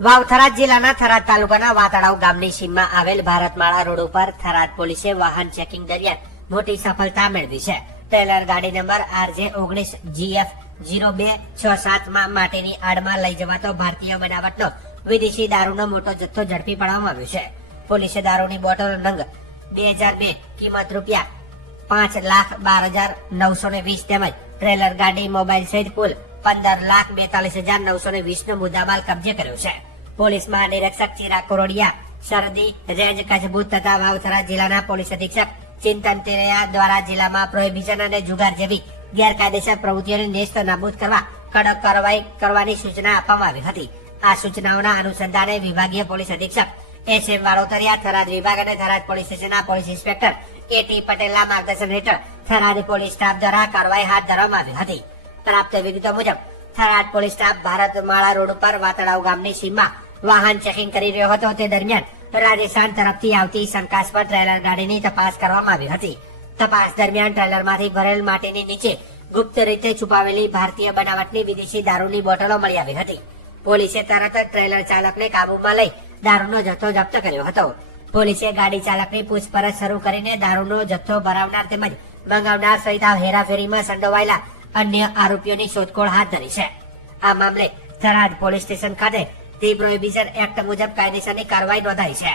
વાવ થરાદ જિલ્લાના થરાદ તાલુકાના વાતડાવ ગામની સીમમાં આવેલ ભારતમાળા રોડ ઉપર થરાદ પોલીસે વાહન ચેકિંગ દરમિયાન મોટી સફળતા મેળવી છે. ટ્રેલર ગાડી નંબર RJ19GF0267 માટેની આડમાં લઈ જવાતો ભારતીય બનાવટનો વિદેશી દારૂનો મોટો જથ્થો ઝડપી પાડવામાં આવ્યો છે. પોલીસે દારૂની બોટલ નંગ 2002 કિંમત ₹5,12,920 તેમજ ટ્રેલર ગાડી મોબાઈલ સહિત કુલ 15,42,920 નો મુદ્દામાલ કબજે કર્યો છે. પોલીસ મહાનિરીક્ષક ચિરાગ કોરોડિયા, સરહદી રેન્જ કચ્છ ભુજ તથા વાવ થરાદ જિલ્લાના પોલીસ અધિક્ષક ચિંતન તેરૈયા દ્વારા જિલ્લામાં પ્રોહિબિશન અને જુગાર જેવી ગેરકાયદેસર પ્રવૃત્તિઓને નેસ્ત નાબૂદ કરવા કડક કાર્યવાહી કરવાની સૂચના આપવામાં આવી હતી. આ સૂચનાઓના અનુસંધાને વિભાગીય પોલીસ અધિક્ષક SM વારોતરિયા, થરાદ વિભાગ અને થરાદ પોલીસ સ્ટેશનના પોલીસ ઇન્સ્પેક્ટર AT પટેલના માર્ગદર્શન હેઠળ થરાદ પોલીસ સ્ટાફ દ્વારા કાર્યવાહી હાથ ધરવામાં આવી હતી. પ્રાપ્ત વિગતો મુજબ Tharad police staff Bharatmala road ઉપર વાતડાવ ગામની સીમમાં વાહન ચેકિંગ કરી રહ્યો હતો. તે દરમિયાન રાજસ્થાન તરફથી આવતી શંકાસ્પદ ટ્રેલર ગાડીની તપાસ કરવામાં આવી હતી. તપાસ દરમિયાન ટ્રેલરમાંથી ભરેલ માટીની નીચે ગુપ્ત રીતે છુપાવેલી ભારતીય બનાવટની વિદેશી દારૂની બોટલો મળી આવી હતી. પોલીસે તરત જ ટ્રેલર ચાલકને કાબૂમાં લઈ દારૂનો જથ્થો જપ્ત કર્યો હતો. પોલીસે ગાડી ચાલકની પૂછપરછ શરૂ કરીને દારૂનો જથ્થો ભરાવનાર તેમજ મંગાવનાર સહિત હેરાફેરીમાં સંડોવાયેલા અન્ય આરોપીઓની શોધખોળ હાથ ધરી છે. આ મામલે થરાદ પોલીસ સ્ટેશન ખાતે ધી પ્રોહિબિશન એક્ટ મુજબ કાયદેસરની કાર્યવાહી નોંધાઈ છે.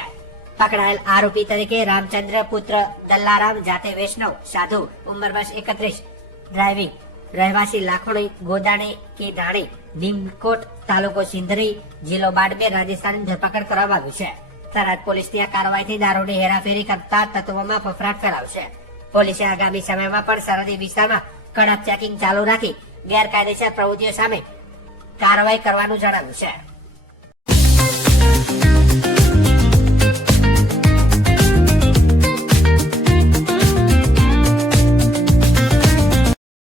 પકડાયેલ આરોપી તરીકે રામચંદ્ર પુત્ર દલ્લારામ, જાતે વૈષ્ણવ, સાધુ, ઉંમર વર્ષ 31, ડ્રાઇવિંગ, રહેવાસી લાખોણી, ગોદાણી કી ધાણી, નીમકોટ, તાલુકો સિંધરી, જિલ્લો બાડમેર, રાજસ્થાનની ધરપકડ કરવામાં આવી છે. થરાદ પોલીસની આ કાર્યવાહીથી દારૂની હેરાફેરી કરતા તત્વોમાં ફફડાટ ફેલાવશે. પોલીસે આગામી સમયમાં પણ સરહદી વિસ્તારમાં કડક ચેકિંગ ચાલુ રાખી ગેરકાયદેસર પ્રવૃત્તિઓ સામે કાર્યવાહી કરવાનું જણાવ્યું છે.